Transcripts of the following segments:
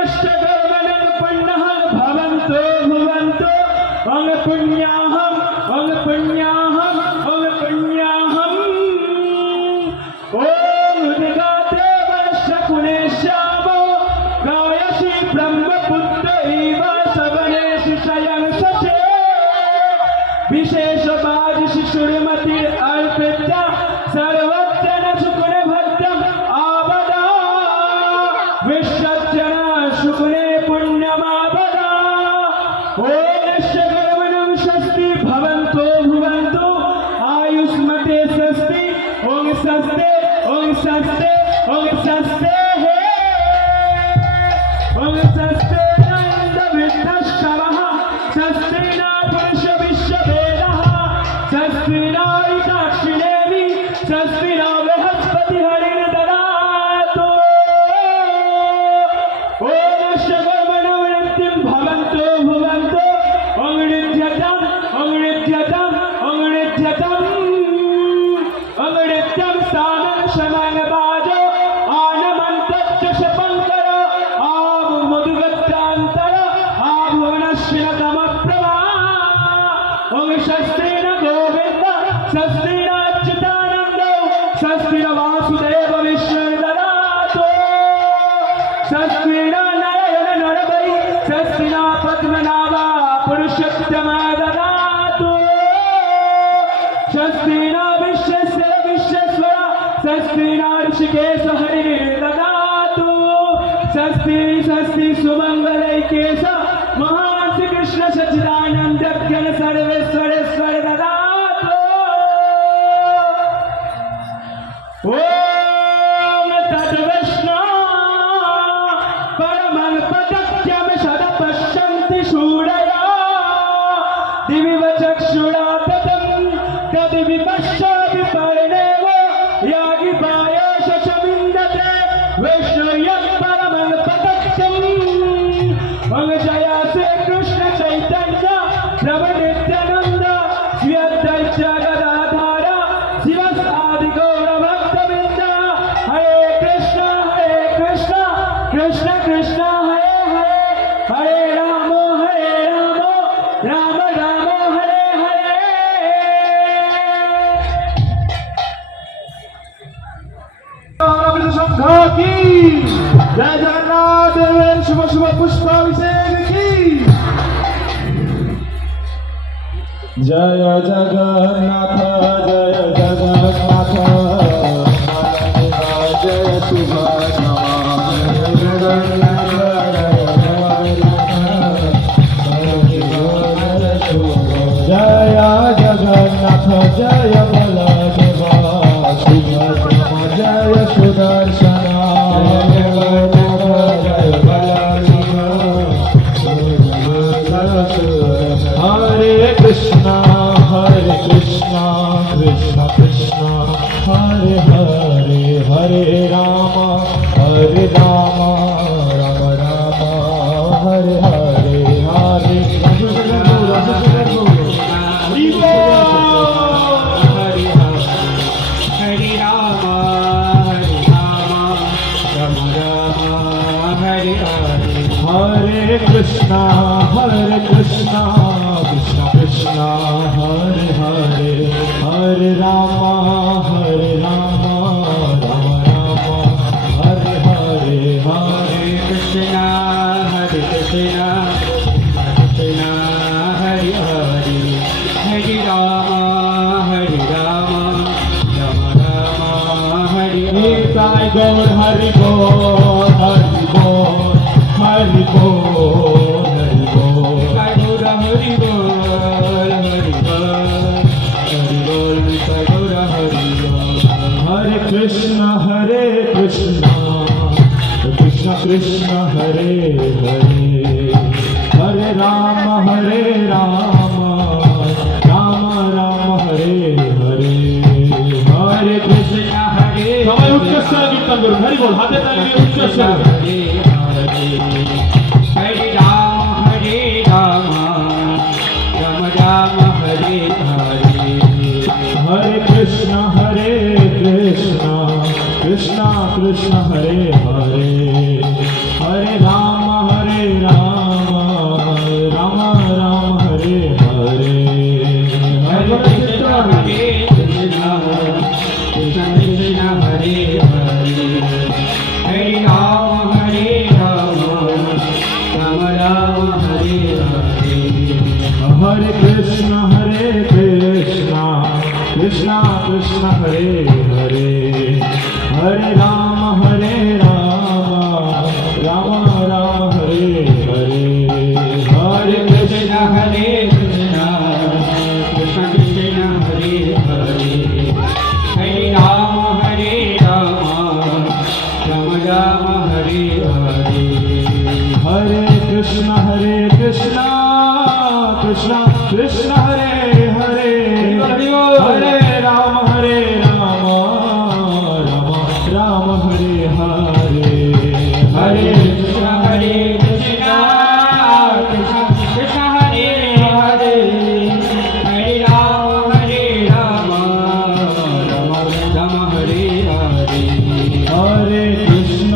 अष्टगर्वणं पुण्यः भवन्तो भुवन्तो अङ् पुण्याहम् अङ् पुण्याहम् अङ् पुण्याहम् ॐ उद्गाते वर्षकुलेश्यामो गायसि ब्रह्मपुत्र इव सवनेषु शयं शशे विशेषबाजिषि सुरमतिर् अर्पिता सर्वजन सुगुणभद्रम् आवदा विश्वजन सुगुणे पुण्यमावदा ॐ नश्यगर्वणं स्वस्ति भवन्तो भुवन्तो आयुष्मते स्वस्ति ॐ स्वस्ति ॐ स्वस्ति ॐ स्वस्ति ॐ स्वस्ति नन्दविद्मश्रवः स्वस्ति न पुरुष विश्ववेदः स्वस्ति न दाक्षिणेमि स्वस्ति न बृहस्पति हरिर्ददातु ॐ नश्यगर्वणं नित्यं भवन्तो भुवन्तो ॐ नित्यम् ॐ नित्यम् ॐ नित्यम् ॐ नित्यं स्थानं शमनबाजो आनमन्तच्च शपङ्कर आव मधुगत्रान्तर आभुवनश्विनतमप्रभा ॐ स्वस्ति न गोविन्द स्वस्ति न अच्युतानन्दो स्वस्ति न वासुदेव विष्णुर्ददातु स्वस्ति न नरयन नरबलि स्वस्ति न पद्मनाभ पुरुषोत्तमा ददातु स्वस्ति न विश्वेश्वर विश्वेश्वर स्वस्ति न ऋषिकेश हरिर्ददातु स्वस्ति स्वस्ति सुमङ्गलैकेश महान् श्रीकृष्ण सच्चिदानन्द ज्ञान सर्वेश्वरेश्वर ददातु ॐ तद्विष्णु परमं पदक्यं सदा पश्यन्ति शूरया दिवि चक्षुषा ततं तद्विपश्यामि परिणेव यागिपाय शशविन्दते विष्णुयं परमं पदक्यम् ॐ जय श्री कृष्ण चैतन्य प्रभु नित्यानन्द श्री अद्वैत गदाधर शिवसादि गौरभक्तवृन्द हरे कृष्ण कृष्ण कृष्ण हरे हरे हरे राम राम राम हरे हरे संघ की जय जगन्नाथ देव शुभ शुभ पुष्पाभिषेक की जय जगन्नाथ जय जगन्नाथ जय शुभ जय जगन्नाथ जय बलदेव सुभद्रमा जय सुदर्शन हरे कृष्ण कृष्ण कृष्ण हरे हरे हरे राम राम राम हरे हरे हरे हरे कृष्ण कृष्ण कृष्ण हरे हरे हरे राम राम राम हरे हरे हरे कृष्ण कृष्ण हरे हरे हरे राम राम राम हरे निताय गौर हरि बोल हरि बोल हरि बोल हरि बोल गौर हरि बोल हरि बोल हरि बोल गौर हरि बोल हरे कृष्ण कृष्ण कृष्ण हरे हरे हरे राम राम राम हरे हरे हरे कृष्ण हरे সবাই উচ্চ স্বরে কীর্তন করুন হরি বল হাতে তালি দিয়ে উচ্চ স্বরে हरे राम राम राम हरे हरे हरे कृष्ण कृष्ण कृष्ण हरे हरे हरे हरे हरे राम राम राम हरे हरे हरे कृष्ण कृष्ण कृष्ण हरे हरे हरे राम राम राम हरे हरे हरे कृष्ण कृष्ण कृष्ण हरे हरे हरे राम राम राम हरे हरे हरे कृष्ण कृष्ण कृष्ण हरे हरे हरे राम राम हरे हरे हरे कृष्ण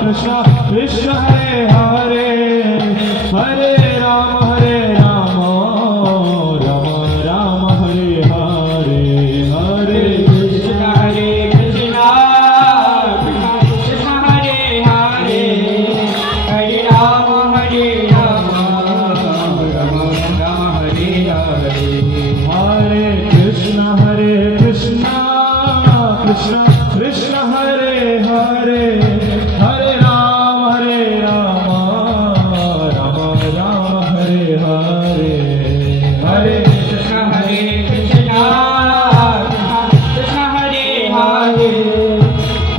कृष्ण कृष्ण हरे हरे हरे राम राम राम हरे हरे हरे कृष्ण कृष्ण कृष्ण हरे हरे हरे राम राम हरे हरे हरे कृष्ण कृष्ण कृष्ण हरे हरे हरे राम राम हरे हरे हरे कृष्ण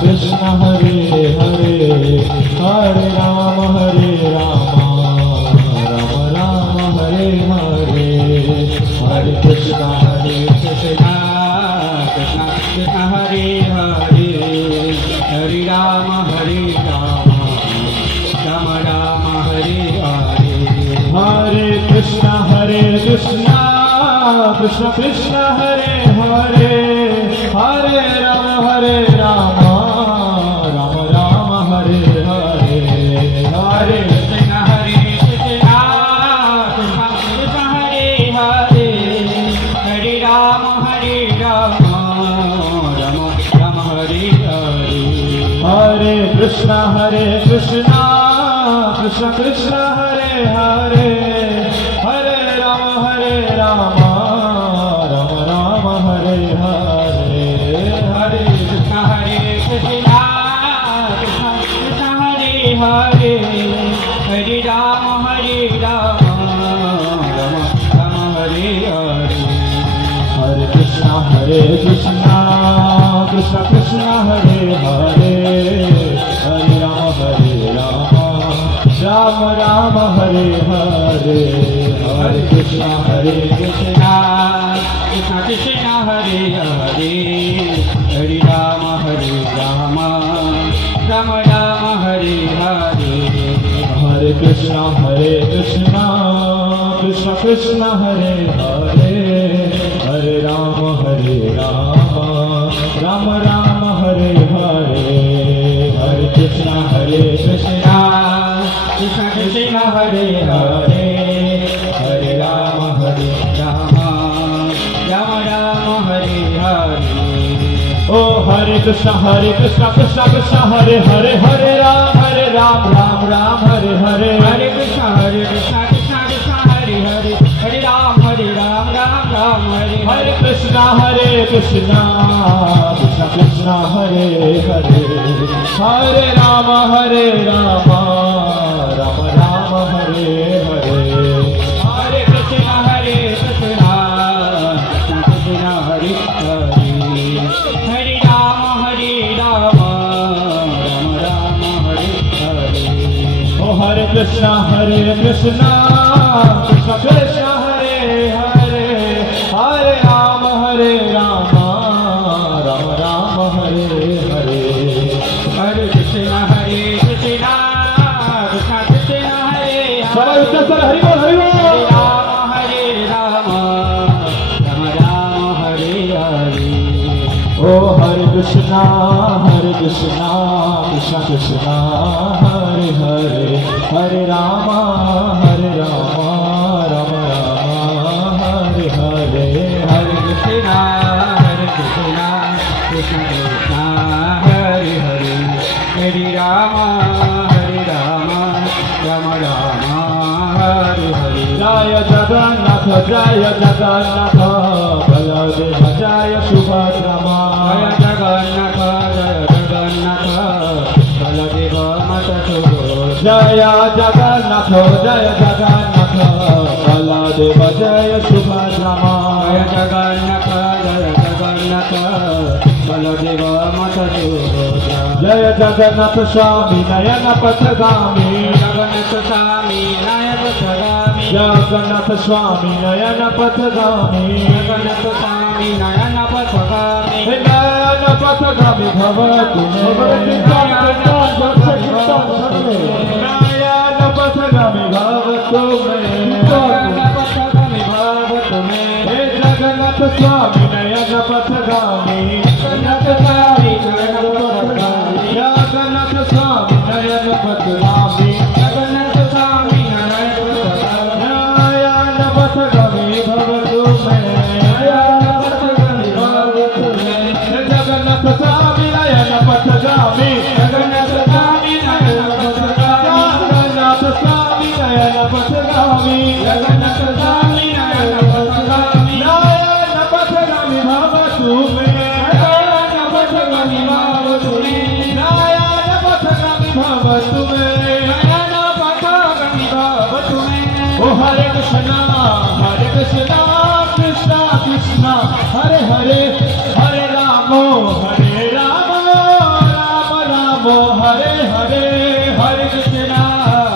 कृष्ण हरे हरे हरे राम राम हरे हरे हरे कृष्ण कृष्ण कृष्ण हरे हरे हरे राम राम हरे हरे हरे कृष्ण कृष्ण कृष्ण हरे हरे हरे राम राम हरे हरे हरे कृष्ण कृष्ण कृष्ण हरे हरे हरे राम राम राम हरे हरे हरे कृष्ण कृष्ण हरे हरे हरे राम राम हरे हरे हरे कृष्ण कृष्ण कृष्ण हरे हरे हरे राम राम हरे हरे हरे कृष्ण कृष्ण हरे हरे हरे राम राम हरे हरे हरे कृष्ण कृष्ण कृष्ण हरे हरे हरे राम राम हरे हरे हरे कृष्ण कृष्ण कृष्ण हरे हरे हरे राम राम राम हरे हरे हरे कृष्ण कृष्ण कृष्ण हरे हरे हरे राम राम हरे हरे हरे कृष्ण कृष्ण कृष्ण हरे हरे हरे राम राम हरे हरे ओ हरे कृष्ण कृष्ण कृष्ण हरे हरे हरे राम राम हरे हरे हरे कृष्ण कृष्ण कृष्ण हरे हरे हरे राम राम हरे हरे कृष्ण कृष्ण कृष्ण हरे हरे हरे राम राम हरे हरे हरे कृष्ण कृष्ण कृष्ण हरे हरे हरे राम राम हरे हरे ओ हरे कृष्ण कृष्ण कृष्ण हरे हरे हरे राम राम हरे हरे हरे कृष्ण कृष्ण कृष्ण हरे हरे हरि बोल राम राम हरे हरे ओ हरे Krishna Krishna Krishna Hare Hare Hare Ram Ram Hare Hare Hare Krishna Krishna Krishna Hare Hare Rama Hare Rama Rama Rama Hare Hare Jaya Jagannath Baladeva Jaya Subhadrama Jaya Jagannath Baladeva Mata Subhadrama Jaya Jagannath Baladeva Jaya Subhadrama Jaya Jagannath Baladeva Mata Subhadrama Jaya Jagannath Swami Nayana Pathagami Jagannath Swami Nayana Pathagami Jagannath Swami Nayana Pathagami Jagannath Swami Nayana Pathagami Nayana Pathagami Bhavatu Nayana Pathagami Bhavatu Jagannath Swami Nayana Pathagami Jagannath Swami Nayana Pathagami Jagannath Swami Nayana Pathagami Jagannath Swami Nayana Pathagami Bhavatu Nayana Pathagami Bhavatu Jagannath Swami Nayana Pathagami Jagannath Swami Nayana Pathagami Jagannath Swami Nayana Pathagami Jagannath Swami Nayana Pathagami Nayana Pathagami Bhavatu Nayana Pathagami Bhavatu Nayana Pathagami Bhavatu Nayana Pathagami Bhavatu Oh Hare Krishna Krishna Krishna Hare Hare Hare Rama Rama Rama Hare Hare Hare Krishna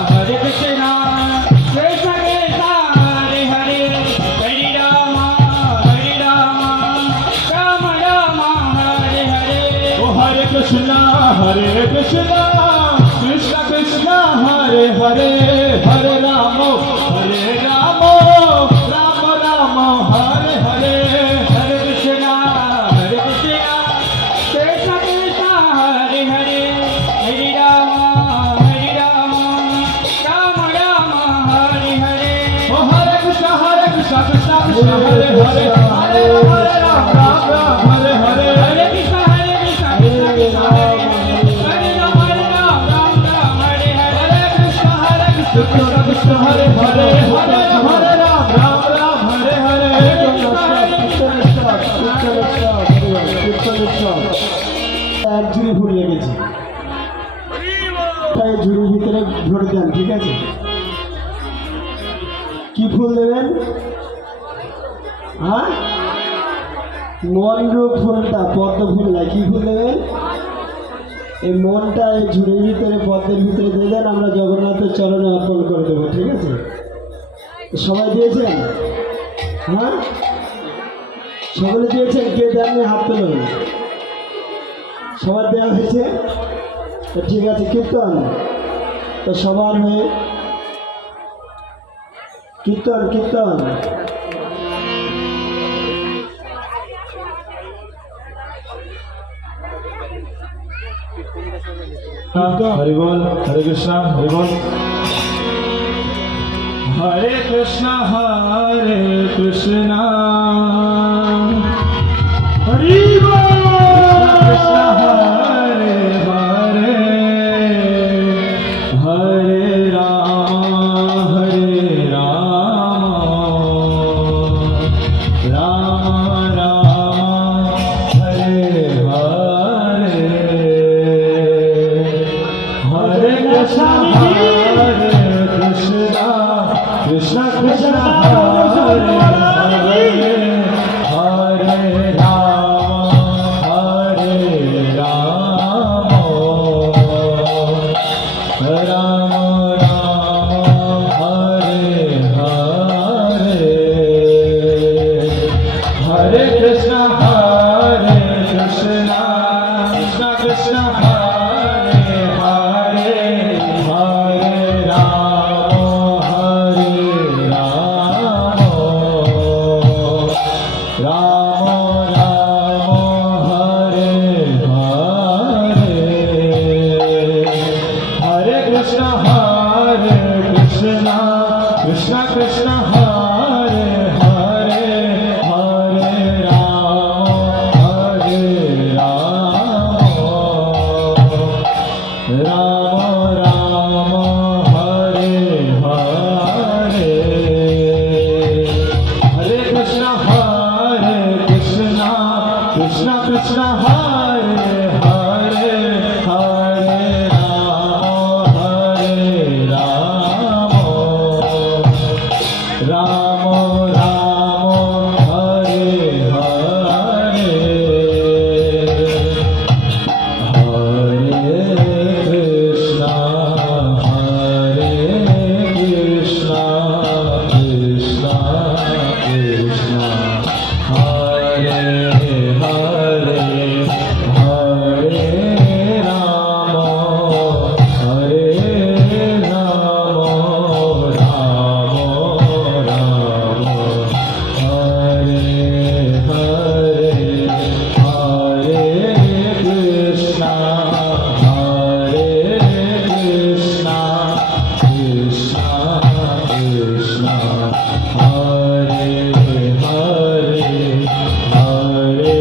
Krishna Krishna Hare Hare Hare Rama Rama Rama Hare Hare Oh Hare Krishna Krishna Krishna Hare Hare Hare Rama Rama Rama Hare Hare Hare Krishna Krishna Krishna Hare Hare Hare Rama Rama Rama Hare Hare Oh Hare Krishna Krishna Krishna Hare Hare Hare Rama Rama Hare Hare Hare Krishna Krishna Krishna Hare Hare Rama Rama Hare Hare Hare Krishna Krishna Hare Hare Hare Rama Rama Hare Hare এক ঝুড়ি ফুল লেগেছে তাই ঝুড়ির ভিতরে ভরে দেন ঠিক আছে কি ফুল দেবেন হ্যাঁ মনরূপ ফুলটা পদ্ম ফুল না কি ফুল দেবেন এই মনটা এই ঝুড়ির ভিতরে পদ্মের ভিতরে দিয়ে দেন আমরা জগন্নাথের চরণে অর্পণ করে দেবো ঠিক আছে সবাই দিয়েছেন হ্যাঁ সকলে দিয়েছেন কে দেননি হাত তুলবেন সবার দেওয়া হয়েছে তো ঠিক আছে কীর্তন তো সবার হয়ে কীর্তন কীর্তন हरि बोल हरे कृष्णा हरि बोल हरे कृष्णा हरि बोल कृष्णा हरे हरे हरे राम राम राम हरे हरे हरे कृष्णा कृष्णा कृष्णा हरे हरे हरे राम राम राम हरे हरे हरे कृष्णा कृष्णा कृष्णा हरे हरे हरे राम राम हरे हरे हरे कृष्णा कृष्णा कृष्णा हरे हरे हरे राम राम রাম রাম হরে হরে হরে কৃষ্ণ কৃষ্ণ কৃষ্ণ হরে হরে হরে রাম হরে রাম রাম রাম হরে হরে হরে কৃষ্ণ কৃষ্ণ কৃষ্ণ হরে হরে হরে রাম হরে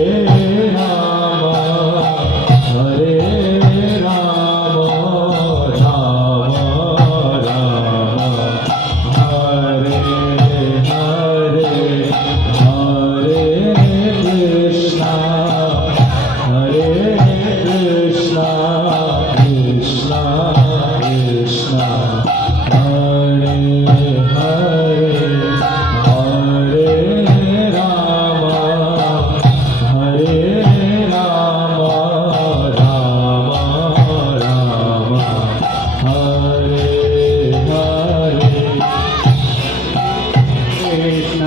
রাম রাম রাম হরে হরে হরে কৃষ্ণ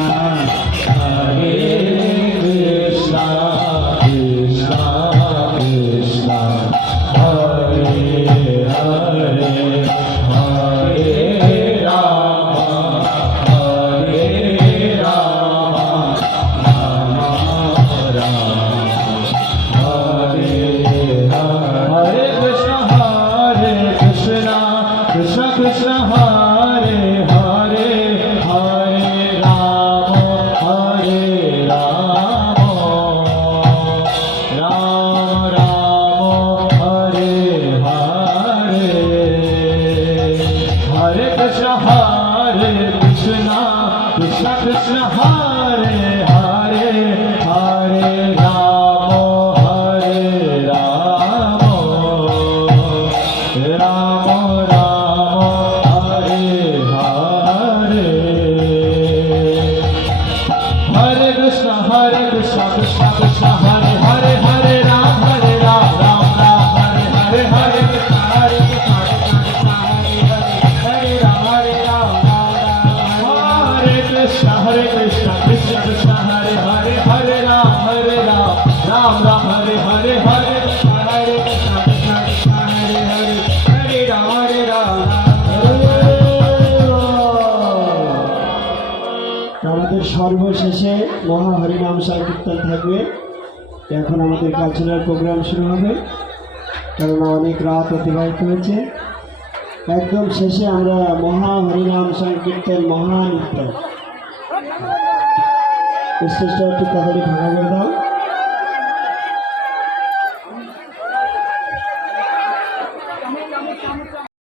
কৃষ্ণ কৃষ্ণ হরে হরে হরে রাম হরে রাম রাম রাম হরে হরে কৃষ্ণ হরে কৃষ্ণ কৃষ্ণ কৃষ্ণ হরে হরে হরে রাম হরে রাম রাম রাম হরে হরে কৃষ্ণ কৃষ্ণ কৃষ্ণ হরে হরে হরে রাম হরে রাম রাম রাম হরে হরে হরে কৃষ্ণ কৃষ্ণ কৃষ্ণ হরে হরে হরে রাম হরে রাম রাম রাম হরে হরে হরে কৃষ্ণ কৃষ্ণ কৃষ্ণ হরে হরে হরে রাম রাম রাম হরে হরে হরে কৃষ্ণ হরে রাম হরে রাম হরে কৃষ্ণ কৃষ্ণ কৃষ্ণ হরে হরে হরে রাম রাম রাম হরে হরে হরে হরে কৃষ্ণ কৃষ্ণ হরে হরে হরে রাম আমাদের সর্বশেষে মহা হরিনাম সংকীর্তন থাকবে। এখন আমাদের কালচারাল প্রোগ্রাম শুরু হবে, কারণ অনেক রাত অতিবাহিত হয়েছে। একদম শেষে আমরা মহা হরিনাম সংকীর্তন মহানৃত্য। স্টেজটা একটু তাড়াতাড়ি ফাঁকা করে দাও।